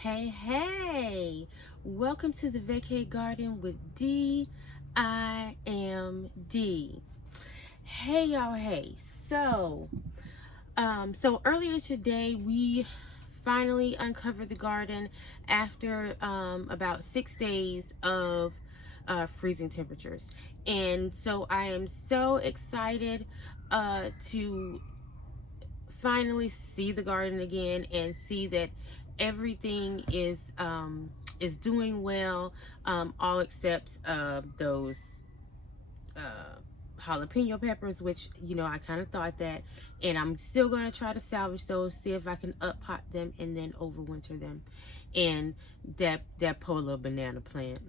Hey, welcome to the Vacay Garden with D. I am D. Hey, y'all, hey. So earlier today we finally uncovered the garden after about 6 days of freezing temperatures. And so I am so excited to finally see the garden again and see that everything is doing well, all except those jalapeno peppers, which I kind of thought that, and I'm still going to try to salvage those, see if I can up pot them and then overwinter them. And that polo banana plant,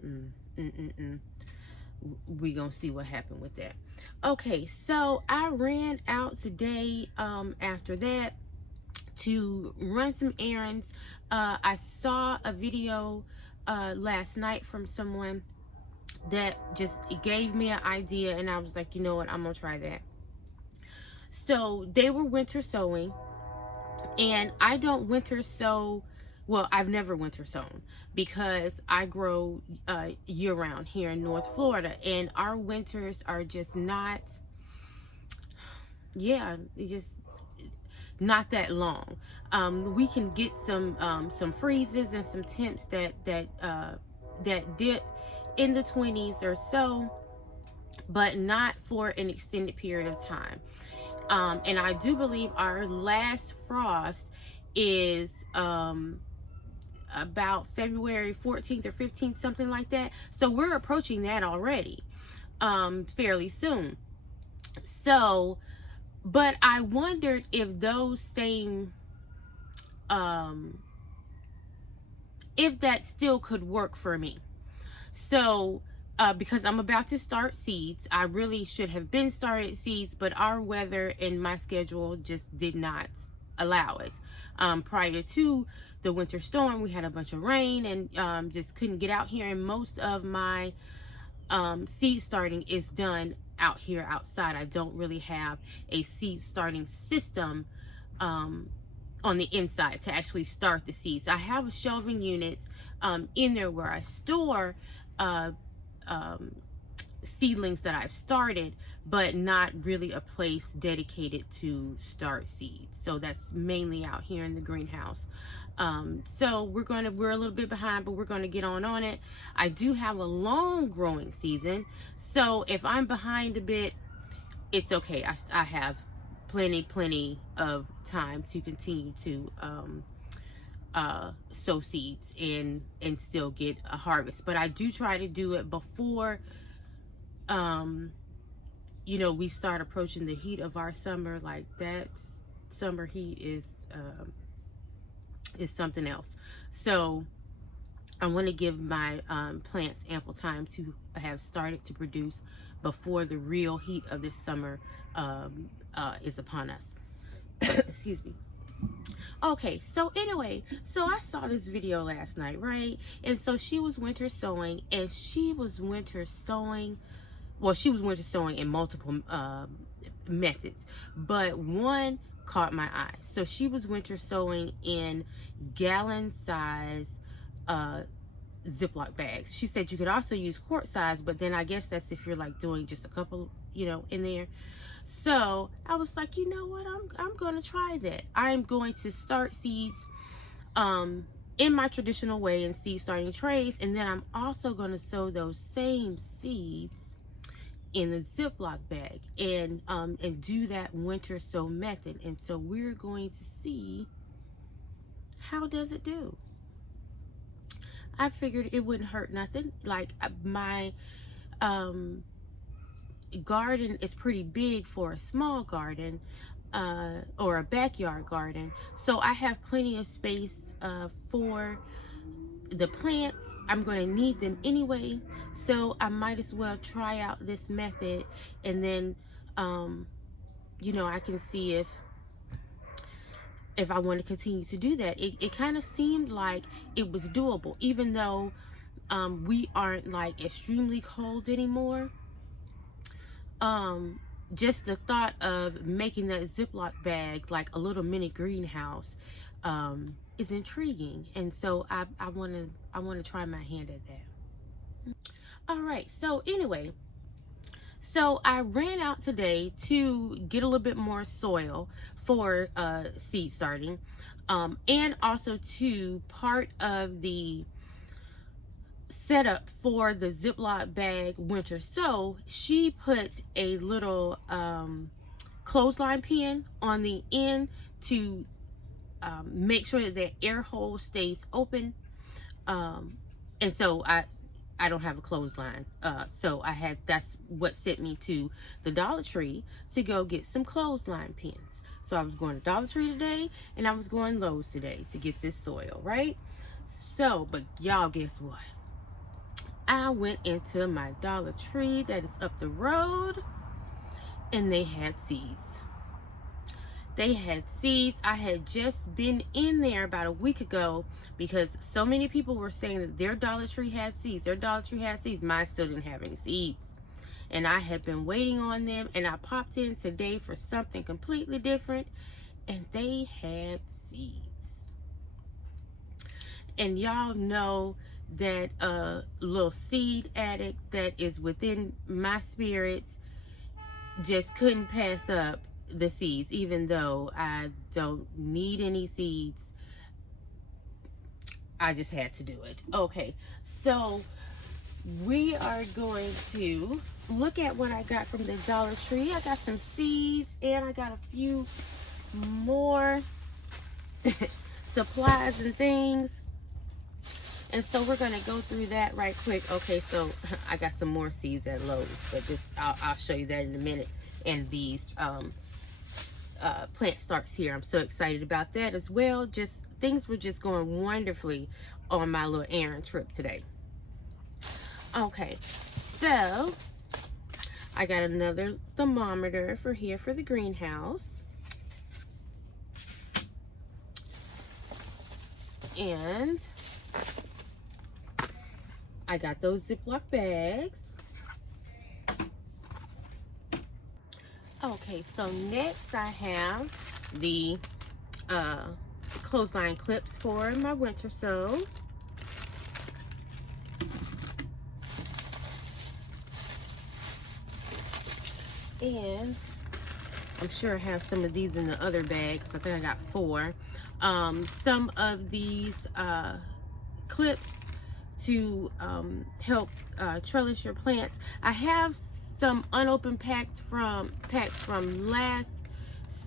we gonna see what happened with that. Okay, so I ran out today after that to run some errands. I saw a video last night from someone that just gave me an idea, and I was like, you know what, I'm gonna try that. So they were winter sowing, and I don't winter sow. Well, I've never winter sown because I grow year round here in North Florida, and our winters are just not, just not that long. We can get some freezes and some temps that dip in the 20s or so, but not for an extended period of time. And I do believe our last frost is about February 14th or 15th, something like that. So we're approaching that already, fairly soon. So, but I wondered if those same, if that still could work for me. So, because I'm about to start seeds, I really should have been started seeds, but our weather and my schedule just did not allow it. Prior to the winter storm, we had a bunch of rain and just couldn't get out here, and most of my seed starting is done out here outside. I don't really have a seed starting system on the inside to actually start the seeds. I have a shelving unit in there where I store seedlings that I've started, but not really a place dedicated to start seeds. So that's mainly out here in the greenhouse. So we're a little bit behind, but we're going to get on it. I do have a long growing season, so if I'm behind a bit, it's okay. I have plenty of time to continue to sow seeds and still get a harvest. But I do try to do it before we start approaching the heat of our summer. Like, that summer heat is something else. So I want to give my plants ample time to have started to produce before the real heat of this summer is upon us. Excuse me. Okay, so anyway, so I saw this video last night, right? And so she was winter sowing, and she was winter sowing in multiple methods, but one caught my eye. So she was winter sowing in gallon size Ziploc bags. She said you could also use quart size, but then I guess that's if you're like doing just a couple, in there. So I was like, you know what, I'm going to try that. I'm going to start seeds in my traditional way in seed starting trays, and then I'm also going to sow those same seeds in the Ziploc bag and do that winter sow method. And so we're going to see how does it do. I figured it wouldn't hurt nothing. Like, my garden is pretty big for a small garden or a backyard garden, so I have plenty of space for the plants. I'm going to need them anyway, so I might as well try out this method, and then I can see if I want to continue to do that. It kind of seemed like it was doable, even though we aren't like extremely cold anymore. Just the thought of making that Ziploc bag like a little mini greenhouse is intriguing, and so I want to try my hand at that. All right, so anyway, so I ran out today to get a little bit more soil for seed starting, and also to part of the setup for the Ziploc bag winter. So she put a little clothesline pin on the end to make sure that the air hole stays open. And so I don't have a clothesline. So that's what sent me to the Dollar Tree to go get some clothesline pins. So I was going to Dollar Tree today, and I was going Lowe's today to get this soil, right? So, but y'all, guess what? I went into my Dollar Tree that is up the road, and they had seeds. They had seeds. I had just been in there about a week ago because so many people were saying that their Dollar Tree had seeds. Their Dollar Tree had seeds. Mine still didn't have any seeds. And I had been waiting on them, and I popped in today for something completely different, and they had seeds. And y'all know that little seed addict that is within my spirits just couldn't pass up the seeds, even though I don't need any seeds. I just had to do it. Okay, so we are going to look at what I got from the Dollar Tree. I got some seeds, and I got a few more supplies and things. And so we're going to go through that right quick. Okay, so I got some more seeds at Lowe's, but I'll show you that in a minute. And these plant starts here. I'm so excited about that as well. Just things were just going wonderfully on my little errand trip today. Okay, so I got another thermometer for here for the greenhouse. And I got those Ziploc bags. Okay, so next I have the clothesline clips for my winter sew. And I'm sure I have some of these in the other bag, because I think I got 4. Some of these clips to help trellis your plants. I have some unopened packs from last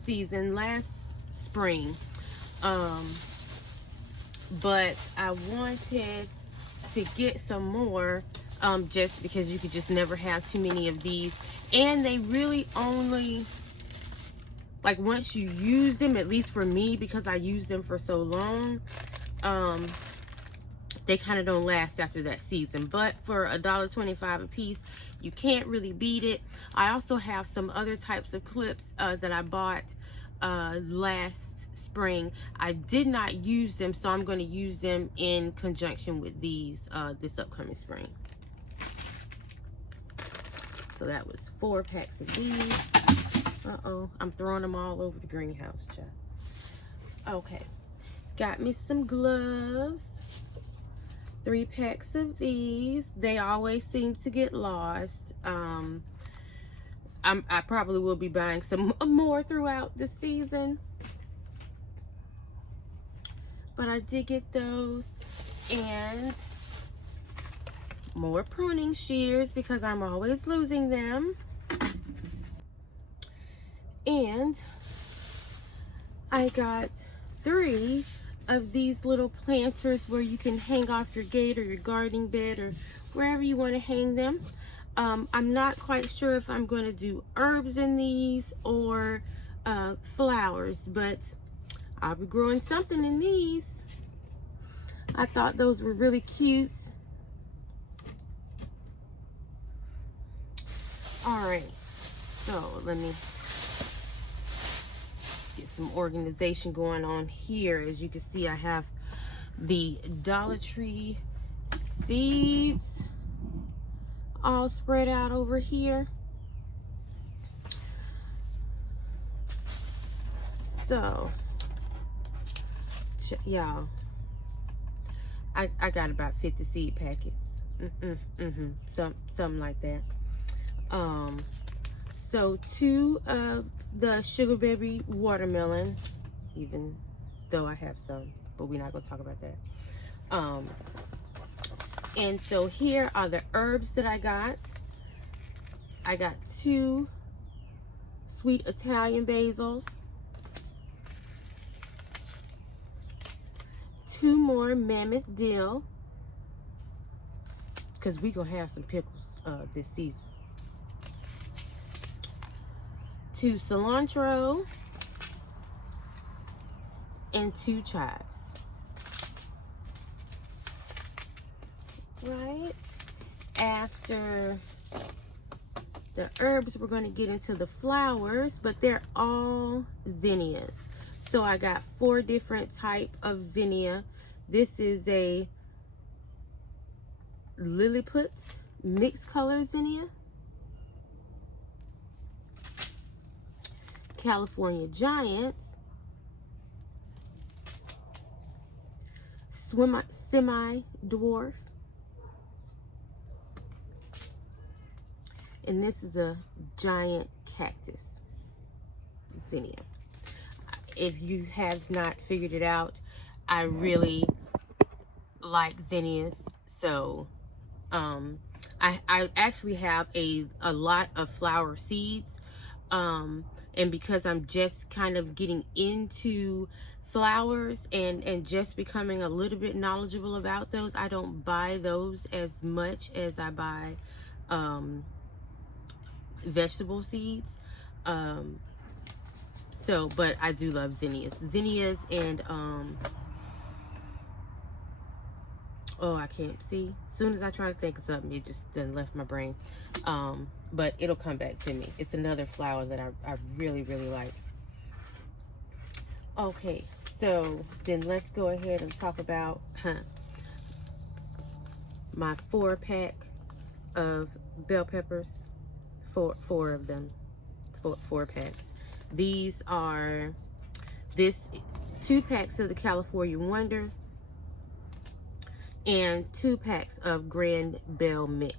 season, last spring, but I wanted to get some more, just because you could just never have too many of these, and they really only, like, once you use them, at least for me, because I used them for so long, they kind of don't last after that season. But for $1.25 a piece, you can't really beat it. I also have some other types of clips that I bought last spring. I did not use them, so I'm going to use them in conjunction with these this upcoming spring. So that was 4 packs of these. Uh-oh, I'm throwing them all over the greenhouse, child. Okay, got me some gloves. 3 packs of these. They always seem to get lost. I probably will be buying some more throughout the season, but I did get those. And more pruning shears, because I'm always losing them. And I got 3 of these little planters where you can hang off your gate or your gardening bed or wherever you want to hang them. I'm not quite sure if I'm going to do herbs in these or flowers, but I'll be growing something in these. I thought those were really cute. All right, so let me get some organization going on here. As you can see, I have the Dollar Tree seeds all spread out over here. So Y'all, I got about 50 seed packets. Something like that. So 2 of the sugar baby watermelon, even though I have some, but we're not gonna talk about that. And so here are the herbs that I got. I got 2 sweet Italian basils, 2 more mammoth dill, because we gonna have some pickles this season. 2 cilantro and 2 chives. Right after the herbs, we're going to get into the flowers, but they're all zinnias. So I got 4 different type of zinnia. This is a Lilliput's mixed color zinnia, California Giants, semi-dwarf, and this is a giant cactus zinnia. If you have not figured it out, I really like zinnias, so I actually have a lot of flower seeds, and because I'm just kind of getting into flowers and just becoming a little bit knowledgeable about those, I don't buy those as much as I buy vegetable seeds. So, but I do love zinnias and oh, I can't see. As soon as I try to think of something, it just done left my brain. But it'll come back to me. It's another flower that I really, really like. Okay, so then let's go ahead and talk about my 4-pack of bell peppers. Four of them. 4 packs. These are 2 packs of the California Wonder and 2 packs of Grand Bell Mix.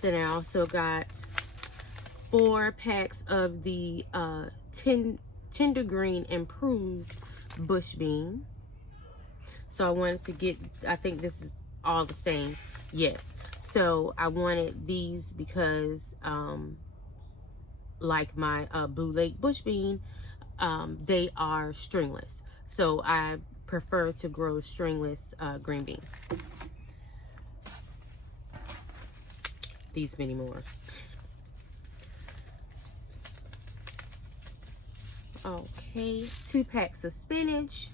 Then I also got 4 packs of the Tender Green Improved Bush Bean. So I wanted to get, I think this is all the same. Yes. So I wanted these because like my Blue Lake Bush Bean, they are stringless. So I prefer to grow stringless green beans. These many more. Okay, 2 packs of spinach,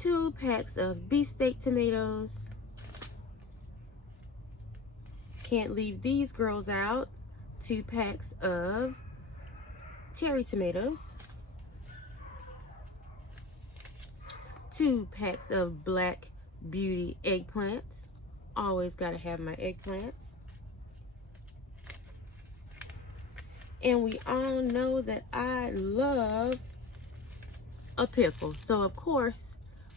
2 packs of beefsteak tomatoes. Can't leave these girls out. 2 packs of cherry tomatoes, 2 packs of Black Beauty eggplants. Always gotta have my eggplants. And we all know that I love a pickle. So of course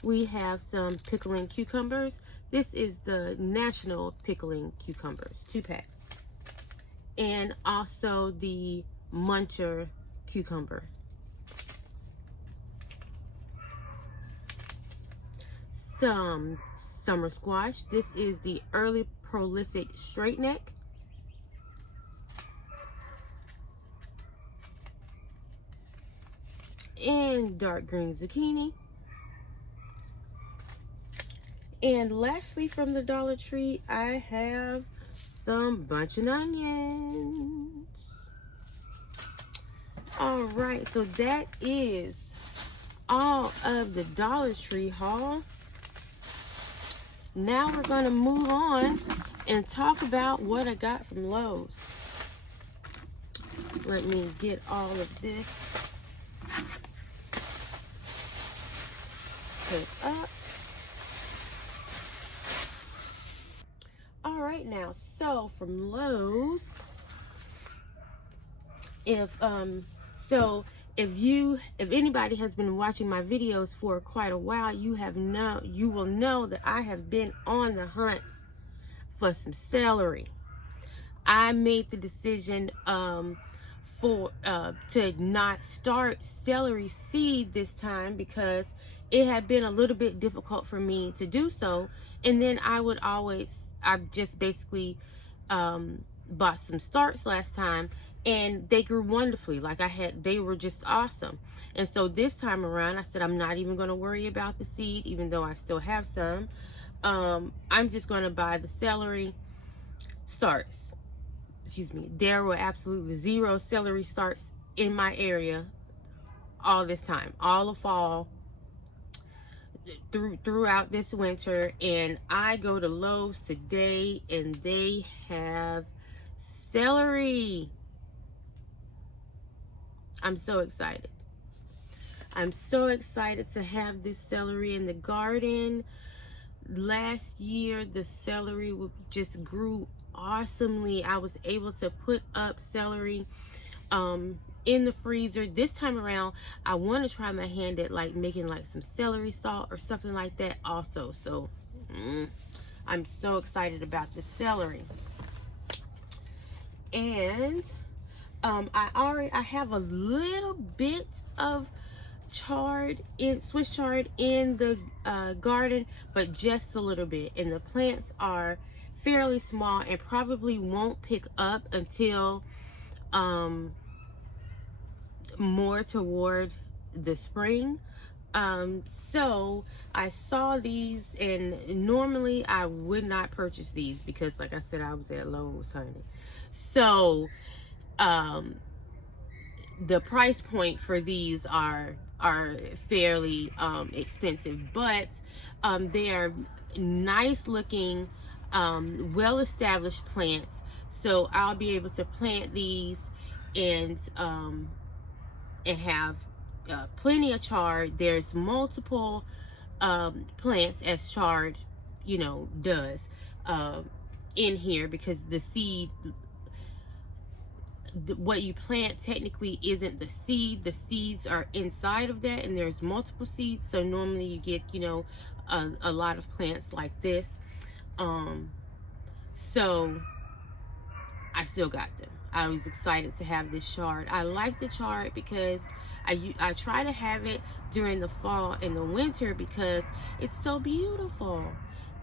we have some pickling cucumbers. This is the National Pickling Cucumbers, 2 packs. And also the Muncher cucumber. Some summer squash. This is the Early Prolific Straight Neck. And dark green zucchini. And lastly, from the Dollar Tree, I have some bunching onions. All right, so that is all of the Dollar Tree haul. Now we're going to move on and talk about what I got from Lowe's. Let me get all of this put up. All right, now, so from Lowe's, So if anybody has been watching my videos for quite a while, you will know that I have been on the hunt for some celery. I made the decision to not start celery seed this time because it had been a little bit difficult for me to do so. And then I just basically bought some starts last time, and they grew wonderfully. They were just awesome. And so this time around, I said I'm not even going to worry about the seed, even though I still have some. I'm just going to buy the celery starts. Excuse me. There were absolutely 0 celery starts in my area all this time, all of fall, throughout this winter. And I go to Lowe's today, and they have celery. I'm so excited. I'm so excited to have this celery in the garden. Last year, the celery just grew awesomely. I was able to put up celery in the freezer. This time around, I want to try my hand at making some celery salt or something like that also. So I'm so excited about the celery. And I have a little bit of Swiss chard in the garden, but just a little bit, and the plants are fairly small and probably won't pick up until more toward the spring. So I saw these, and normally I would not purchase these because, like I said, I was at Lowe's, honey. So the price point for these are fairly expensive, but they are nice looking, well-established plants. So I'll be able to plant these and have plenty of chard. There's multiple plants as chard, does in here, because the seed, what you plant technically isn't the seed. The seeds are inside of that, and there's multiple seeds. So normally you get, a lot of plants like this. So I still got them. I was excited to have this chard. I like the chard because I try to have it during the fall and the winter because it's so beautiful,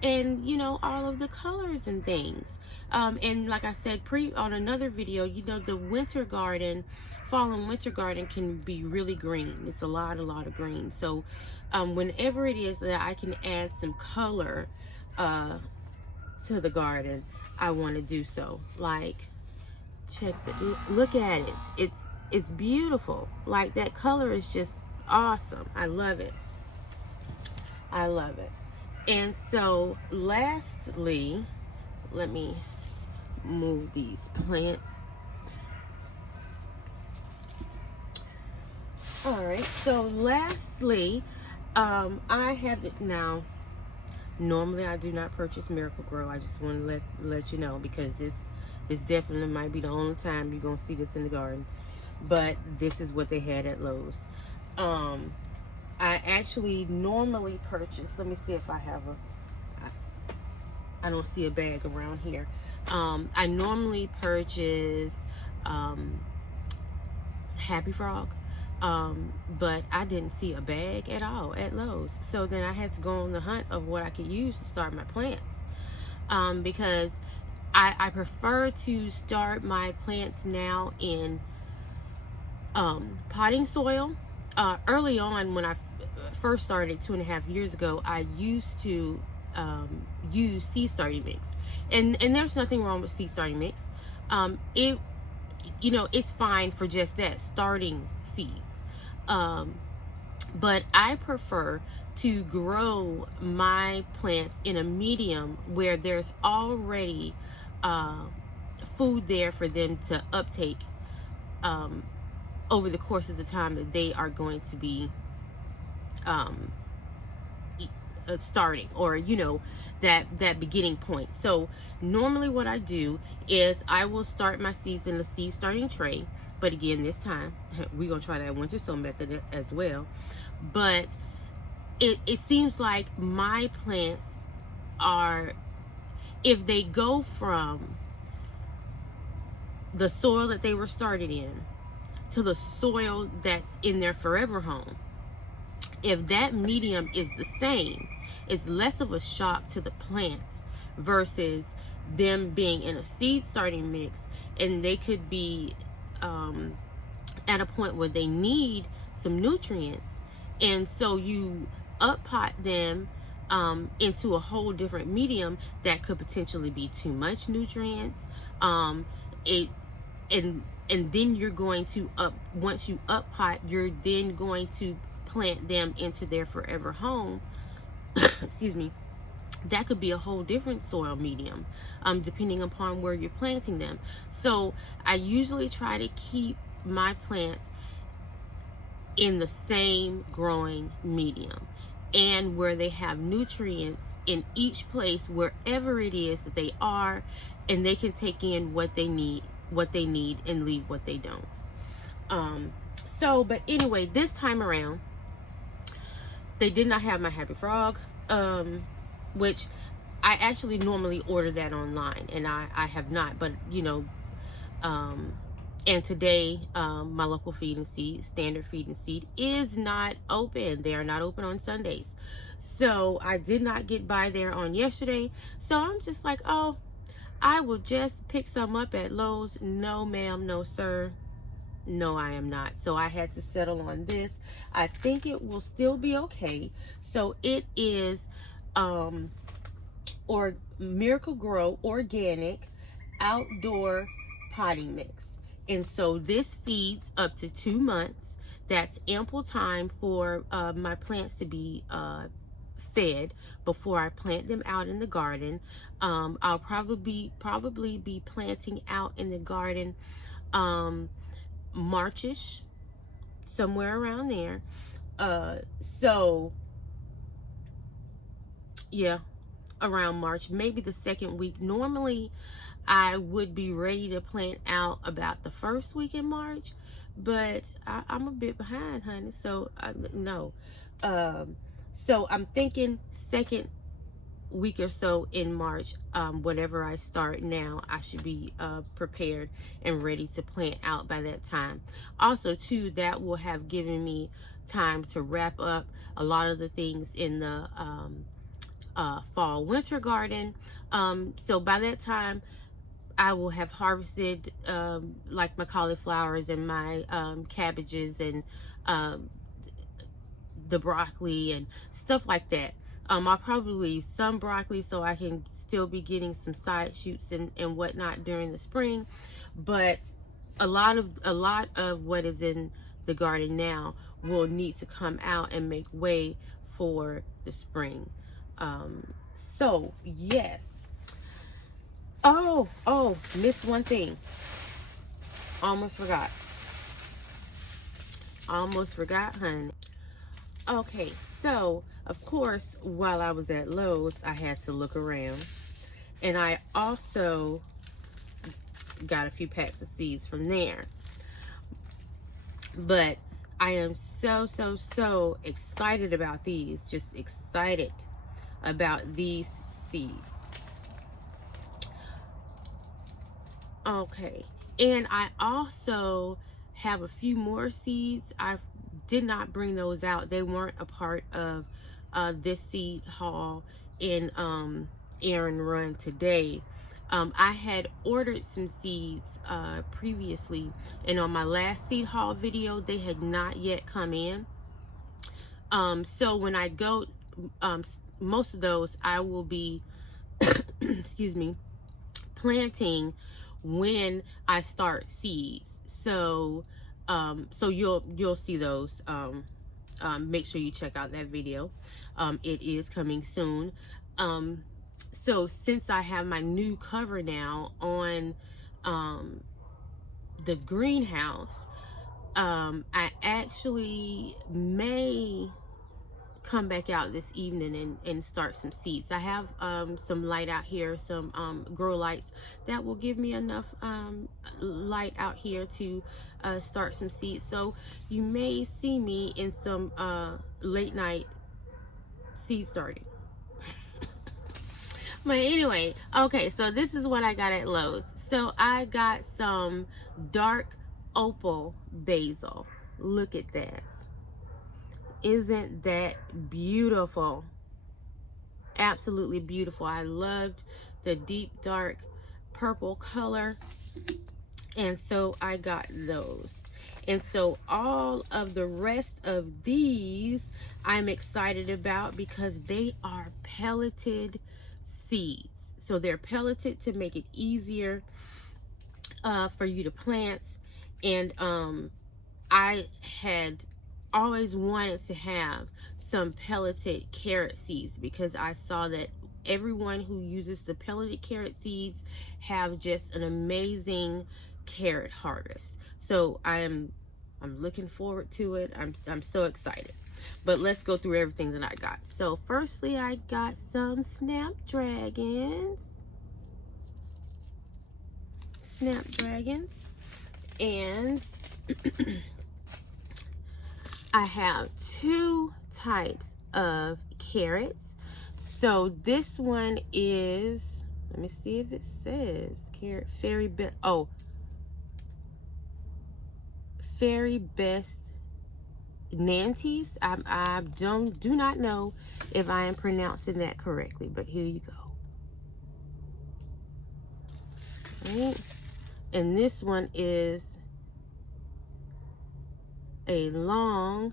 and all of the colors and things. And like I said on another video, the winter garden, fall and winter garden can be really green. It's a lot of green. So whenever it is that I can add some color to the garden, I want to do so. Look at it. It's beautiful. That color is just awesome. I love it. And so lastly, let me move these plants. All right, so lastly, I have it now. Normally I do not purchase Miracle Grow. I just want to let you know, because this definitely might be the only time you're gonna see this in the garden. But this is what they had at Lowe's. I actually normally purchase, let me see if I have I don't see a bag around here. I normally purchase Happy Frog, but I didn't see a bag at all at Lowe's. So then I had to go on the hunt of what I could use to start my plants, because I prefer to start my plants now in potting soil. Early on, when I first started 2.5 years ago, I used to use seed starting mix, and there's nothing wrong with seed starting mix. It's fine for just that, starting seeds. But I prefer to grow my plants in a medium where there's already food there for them to uptake over the course of the time that they are going to be starting, or that beginning point. So normally what I do is I will start my seeds in a seed starting tray, but again, this time we're gonna try that winter sow method as well. But it seems like my plants are, if they go from the soil that they were started in to the soil that's in their forever home, if that medium is the same, it's less of a shock to the plant versus them being in a seed starting mix, and they could be at a point where they need some nutrients, and so you up pot them into a whole different medium that could potentially be too much nutrients. And then you're going to once you up pot, you're then going to plant them into their forever home. Excuse me. That could be a whole different soil medium, depending upon where you're planting them. So I usually try to keep my plants in the same growing medium, and where they have nutrients in each place, wherever it is that they are, and they can take in what they need and leave what they don't. But anyway, this time around, they did not have my Happy Frog, which I actually normally order that online, and I have not, but and today, my local Feed and Seed, Standard Feed and Seed, is not open. They are not open on Sundays. So I did not get by there on yesterday. So I'm just like, oh, I will just pick some up at Lowe's. No, ma'am, no, sir. No, I am not. So I had to settle on this. I think it will still be okay. So it is or Miracle Grow Organic Outdoor Potting Mix. And so this feeds up to 2 months. That's ample time for my plants to be fed before I plant them out in the garden. I'll probably be planting out in the garden Marchish, somewhere around there. So yeah, around March, maybe the second week. Normally I would be ready to plant out about the first week in March, but I'm a bit behind, honey. So no. So I'm thinking second week or so in March. Whenever I start now, I should be prepared and ready to plant out by that time. Also, too, that will have given me time to wrap up a lot of the things in the fall winter garden. So by that time, I will have harvested like my cauliflowers and my cabbages and the broccoli and stuff like that. I'll probably leave some broccoli so I can still be getting some side shoots and whatnot during the spring. But a lot of what is in the garden now will need to come out and make way for the spring. So yes. Oh, missed one thing. Almost forgot, honey. Okay, so of course, while I was at Lowe's, I had to look around, and I also got a few packs of seeds from there. But I am so excited about these. Just excited about these seeds. Okay, and I also have a few more seeds. I did not bring those out. They weren't a part of this seed haul in Aaron Run today. I had ordered some seeds previously, and on my last seed haul video, they had not yet come in. So when I go, most of those I will be, excuse me, planting when I start seeds. So so you'll see those. Make sure you check out that video. It is coming soon. So since I have my new cover now on the greenhouse, I actually may come back out this evening and start some seeds. I have some light out here, some grow lights that will give me enough light out here to start some seeds. So you may see me in some late night seed starting. But anyway, okay, so this is what I got at Lowe's. So I got some dark opal basil. Look at that. Isn't that beautiful? Absolutely beautiful. I loved the deep dark purple color, and so I got those. And so all of the rest of these I'm excited about because they are pelleted seeds. So they're pelleted to make it easier for you to plant. And I had always wanted to have some pelleted carrot seeds because I saw that everyone who uses the pelleted carrot seeds have just an amazing carrot harvest. So I'm looking forward to it. I'm so excited. But let's go through everything that I got. So firstly, I got some snapdragons. And I have two types of carrots. So this one is, let me see if it says carrot fairy best Nantes. I do not know if I am pronouncing that correctly, but here you go. All right. And this one is a long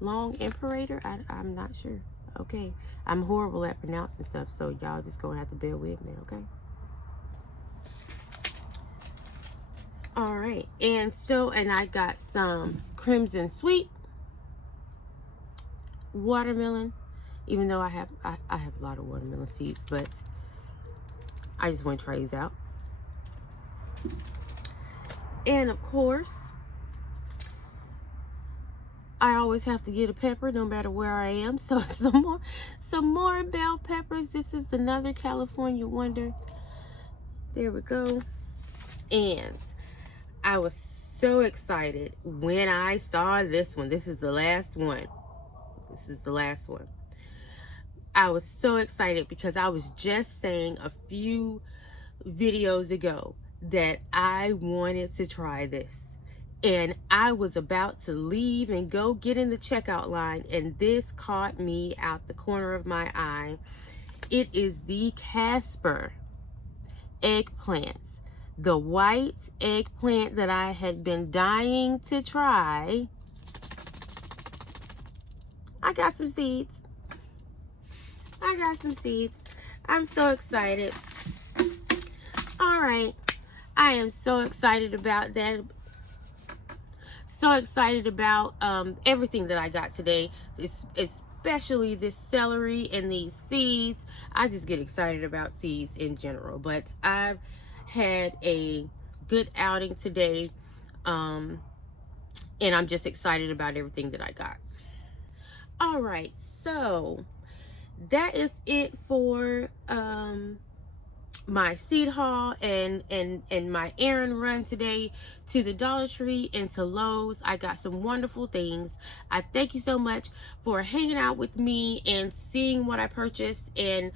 long imperator. I'm not sure. Okay, I'm horrible at pronouncing stuff, so y'all just gonna have to bear with me, okay? All right, and I got some crimson sweet watermelon, even though I have a lot of watermelon seeds, but I just want to try these out. And of course, I always have to get a pepper no matter where I am. So some more bell peppers. This is another California wonder. There we go. And I was so excited when I saw this one. This is the last one. I was so excited because I was just saying a few videos ago that I wanted to try this. And I was about to leave and go get in the checkout line, and this caught me out the corner of my eye. It is the Casper eggplants. The white eggplant that I had been dying to try. I got some seeds. I'm so excited. All right. I am so excited about that. So excited about everything that I got today, especially this celery and these seeds. I just get excited about seeds in general, but I've had a good outing today, and I'm just excited about everything that I got. All right, so that is it for my seed haul and my errand run today to the Dollar Tree and to Lowe's. I got some wonderful things. I thank you so much for hanging out with me and seeing what I purchased, and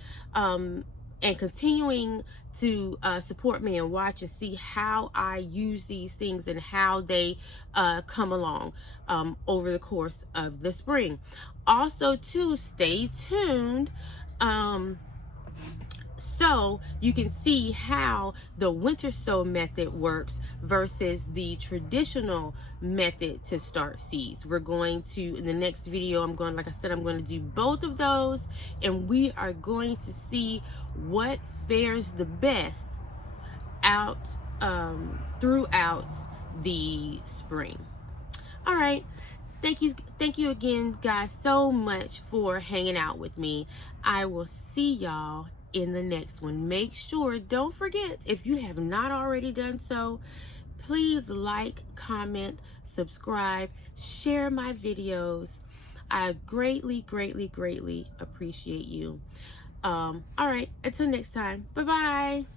continuing to support me and watch and see how I use these things and how they come along over the course of the spring. Also, too, stay tuned. So you can see how the winter sow method works versus the traditional method to start seeds. We're going to, in the next video, like I said, I'm going to do both of those, and we are going to see what fares the best out throughout the spring. All right. Thank you again, guys, so much for hanging out with me. I will see y'all in the next one. Make sure, don't forget, if you have not already done so, Please like, comment, subscribe, share my videos. I greatly, greatly, greatly appreciate you. All right, until next time. Bye-bye.